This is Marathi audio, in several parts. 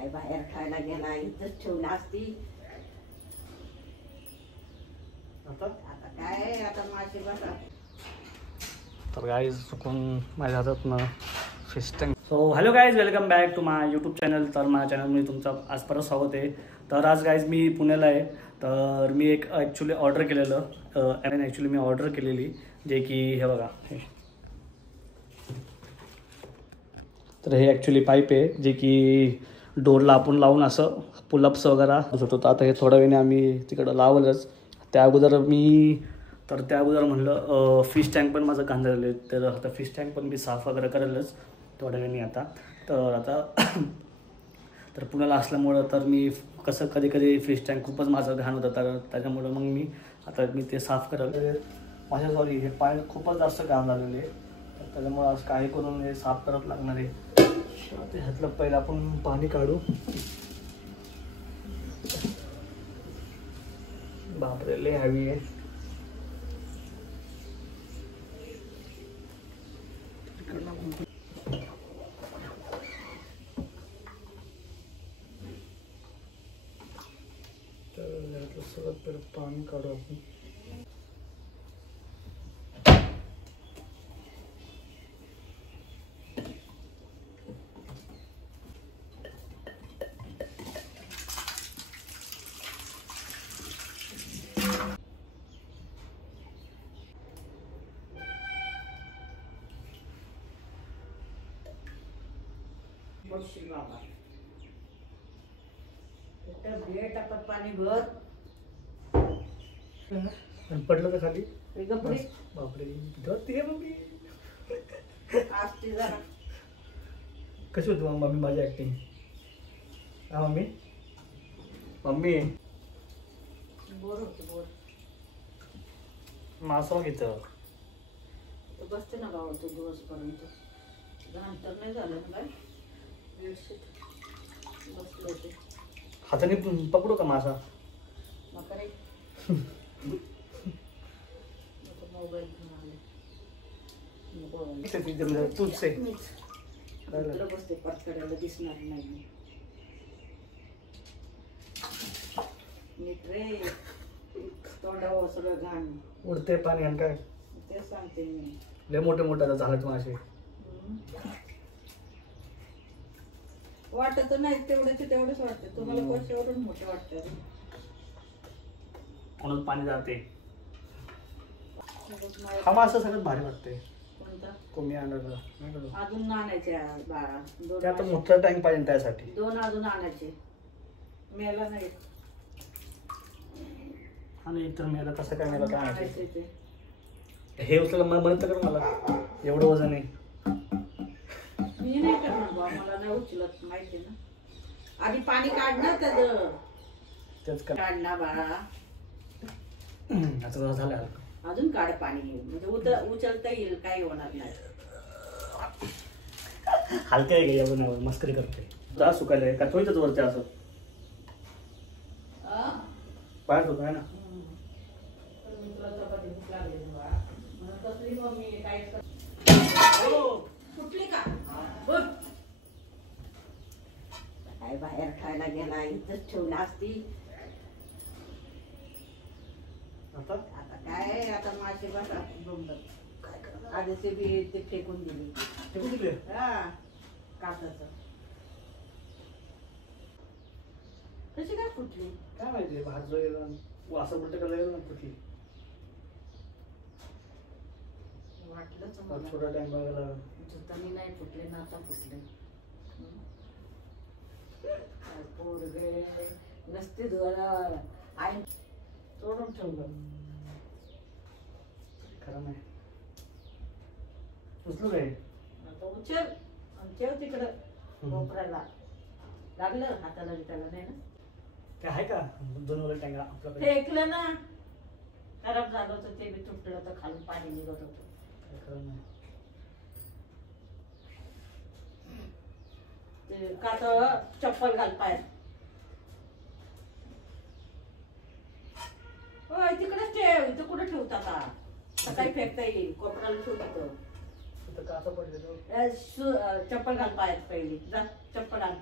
काय बाहेर खायला गेला इथंच ठेवला असती. आता काय आता मासे बघा. तर गाईज चुकून माझ्या हातातनं fish tank. So hello guys, welcome back to my YouTube channel. तर माझ्या चॅनलमध्ये तुमचं आज परत स्वागत आहे. तर आज गाईज मी पुण्याला आहे. तर मी एक ॲक्च्युली ऑर्डर केलेलं ॲक्च्युली मी ऑर्डर केलेली जे की हे बघा हे. तर हे ॲक्च्युली पाईप आहे जे की डोरला आपण लावून असं पुलअप्स वगैरे होत होतं. आता हे थोड्या वेळाने आम्ही तिकडं लावलंच. त्या अगोदर म्हणलं फिश टँक पण माझं कांदळलं आहे. तर आता फिश टँक पण मी साफ वगैरे करेलच थोड्या वेळाने आता. तर पुण्याला असल्यामुळं तर मी कसं कधी कधी फिश टँक खूपच माझं घाण होतं. तर त्याच्यामुळं मग मी ते साफ करेल. माझ्या सॉरी हे पाणी खूपच जास्त घाण झालेलं आहे. तर त्याच्यामुळं आज काही करून हे साफ करावं लागणार आहे. ते ह्यातलं पहिलं आपण पाणी काढू. बापरे लय हवी आहे. तर सगळं पहिलं पाणी काढू आपण. बाबा टाकत पाणी भर पडलं तर खाली. बापरे असते जरा. कशी होती मम्मी माझी ऍक्टिंग? हा मम्मी बोर होत बोर. मासं घेतं बसते ना गावात दिवसपर्यंत. घाण तर नाही झालं ना काय. बसले होते हाताने पकडू का मासा? मोबाईल घेऊन आले. तूच बसते पाचकड्याला दिसणार नाही. नीट रे तोंडावर सगळं घाण उडते पाणी आणि काय ते सांगते मी. लय मोठे मोठे झालं मासे. वाटत नाही तेवढेच वाटते तुम्हाला. पैशावरून मोठे वाटते. म्हणून पाणी जाते. हा मासा सगळ्यात भारी वाटते. कोणता? तुम्ही आणलं अजून आणायचे बाळा. ते आता मोठा टँक पाहिजे त्यासाठी. 2 अजून आणायचे. मेला नाही. आणि इतर मेला कसं काय मेला काय माहिती. ते हे उचल म्हणत कर मला एवढं वजन आहे. मी नाही करणार बा. मला नाही उचलत माहिती ना. आधी पाणी काढणार त्याचं. तेच काढणार बाळा. आता झालं अजून काढ पाणी म्हणजे उचलता येईल. काही होणार नाही. हलके आहे का एवढं मस्करी करते. जा सुकायला का थोडीच वरती असं बाहेर होत आहे ना. कुठली का काय बाहेर खायला गेला इथंच ठेवला असती. आता काय आता मासे बघा. आधीचे बी ते फेकून दिले. काटाचं कशी काय फुटली काय माहिती. भाजलं गेलं असं उलट करायला गेलं ना कुठली. वाटलंच छोटा टँक बघायला जुतानी नाही फुटले ना आता फुटले. पोरगे नसते आई तोडून ठेवलं. खरं नाही उचलू काय आता उचल आणि ठेव तिकडं कोपऱ्याला. लागलं हाताला बिटाला नाही ना. काय आहे का 2 वर टँक आपलं फेकलं ना. खराब झालं होतं ते बी तुटलं तर खालून पाणी निघत होतं. खरं नाही. ते का तर चप्पल घाल पायात. होय तिकडेच ठेव. इथं कुठं ठेवता का? सकाळी फेकता येईल. कोपऱ्याला ठेवतो. चप्पल घाल पायात पहिली. जा चप्पल आण.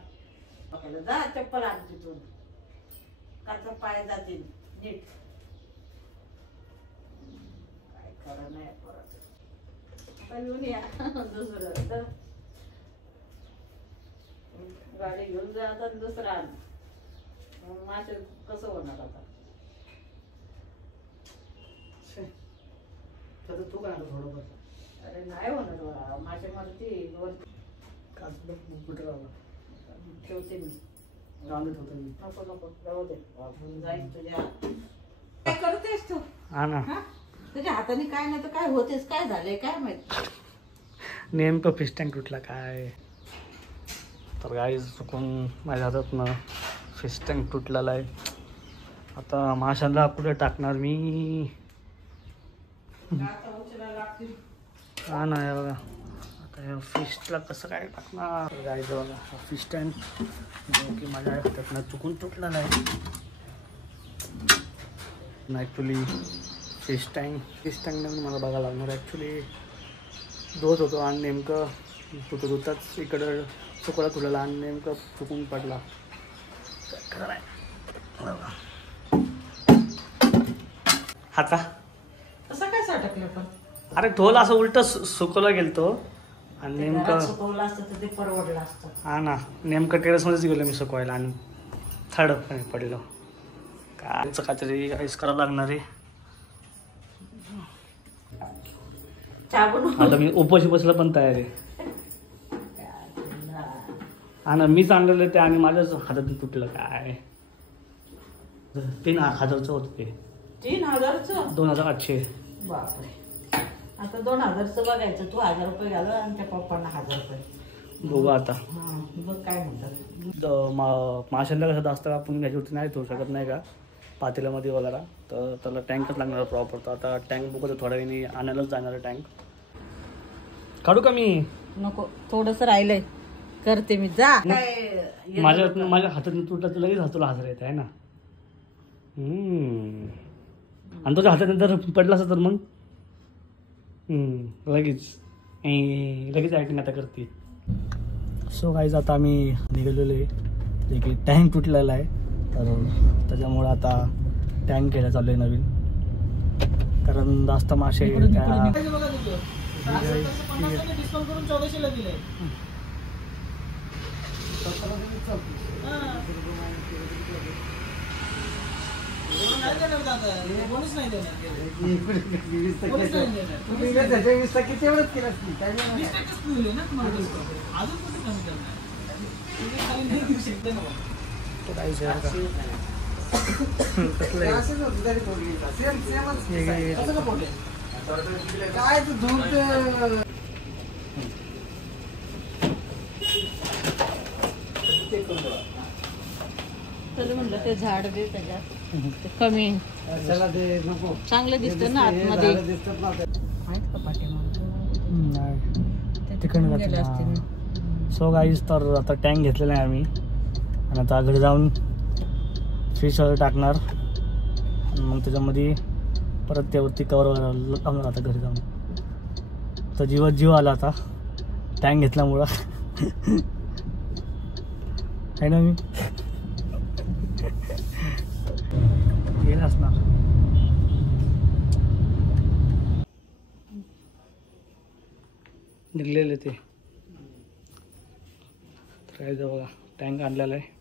पकायला जा, चप्पल आण तिथून, काचा पाय जातील नीट. काय खरं नाही परत. आता घेऊन या दुसरं तर गाडी घेऊन जा, आता दुसरं आण. मग मासे कसं होणार आता? तू काय थोडं. अरे नाही होणार बाळा, मासे मरतील वरती. ठेवते मी. नको नको जाऊ दे, जाईल तुझ्या. काय करतेस तू? हा ना, तुझ्या हाताने काय नाही तर काय होतेस, काय झालंय काय माहित. नेमकं फिश टँक तुटला काय. तर गाईज चुकून माझ्या हातातनं फिश टँक तुटलेला आहे. आता माशांना कुठे टाकणार मी. हा ना, हे बघा आता या फिशला कसं काय टाकणार. गाईज बघा हा फिश टँक जो की माझ्या हातातनं चुकून तुटलेला आहे. ॲक्च्युली फिश टँक मला बघायला लागणार. ॲक्च्युली धुत होतो आणि नेमकं धुताच इकडं चुकला तुला आणि नेमकं चुकून पडला. खरं नाही हा का असं काय सटकलं पण. अरे ढोल असं उलट सुकवला गेलतो आणि नेमकं सुकवलं असतं तर ते परवडलं असतं. हा ना, नेमकं टेरेसमध्येच गेलो मी सुकवायला आणि थर्ड पडलो. कायचं काहीतरी काहीच करावं लागणार आहे. आता मी उपाशी बसला पण तयार आहे. हा ना, मीच आणलेलं ते आणि माझ्याच हातात तुटलं. काय 3,000चं होतं ते. 3,000चं? 2,800. बापरे. आता 2,000चं बघायचं. तू 1,000 रुपये घाल आणि त्या पप्पांना 1,000 रुपये बघू आता. बघ काय म्हणतात. माशांना कसं जास्त आपण घ्यायची नाही ठेवू शकत नाही का पातेल्यामध्ये वगैरे. तर त्याला टँकच लागणार प्रॉपर. तर आता टँक बघू थोड्या वेळी आणायलाच जाणार आहे. टँक काढू का मी? नको, थोडंसं राहिलंय, करते मी. जा. माझ्या हातात तुटलं तर लगेच तुला हजर येत आहे ना. आणि तुझ्या हातात जर पडला असं तर मग लगेच ॲक्टिंग आता करते. सो गाईज आता आम्ही निघालेलो आहे. जे की टँक तुटलेला आहे तर त्याच्यामुळं आता टँक घ्यायला चालू आहे नवीन. कारण जास्त मासे काय तू दूध म्हणलं ते झाड दे त्याच्यात ते कमी चांगलं दिसतं ना आतमध्ये. माहित का पाठी. सो गाईज तर आता टँक घेतलेला आहे आम्ही आणि आता घरी जाऊन फिश टाकणार आणि मग त्याच्यामध्ये परत त्यावरती कवर वगैरे लावणार. आता घरी जाऊन तर जीव आला आता टँक घेतल्यामुळं आहे ना. मी गेला असणार. निघलेले ते काय बघा टँक आणलेला आहे.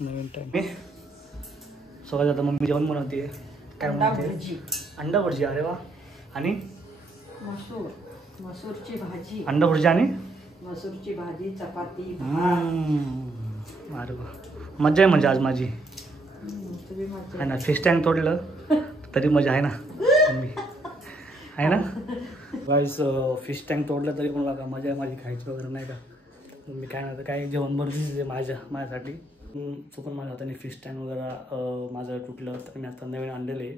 नवीन टँक. सगळं आता मम्मी जेवण बनवते. काय म्हणते? अंडा भुर्जी. अरे वा. आणि मसूरची भाजी. अंडा भुर्जी आणि मसूरची भाजी, चपाती. अरे वा, मजा आहे म्हणजे आज माझी आहे ना. फिश टँक तोडलं तरी मजा आहे ना मम्मी, आहे ना गाईस. फिश टँक तोडलं तरी पण बघा मजा आहे माझी खायची वगैरे नाही का. मी काय नाही तर काय जेवण बनवली माझ्यासाठी. चुकून माझ्या हाताने फिश टँक वगैरे माझं तुटलं तर मी आता नवीन आणलेलं आहे.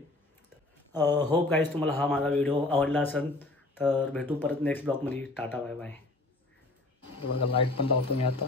होप गाईस तुम्हाला हा माझा व्हिडिओ आवडला असेल तर भेटू परत नेक्स्ट ब्लॉगमध्ये. टाटा बाय बाय. बघा लाईट पण लावतो मी आता.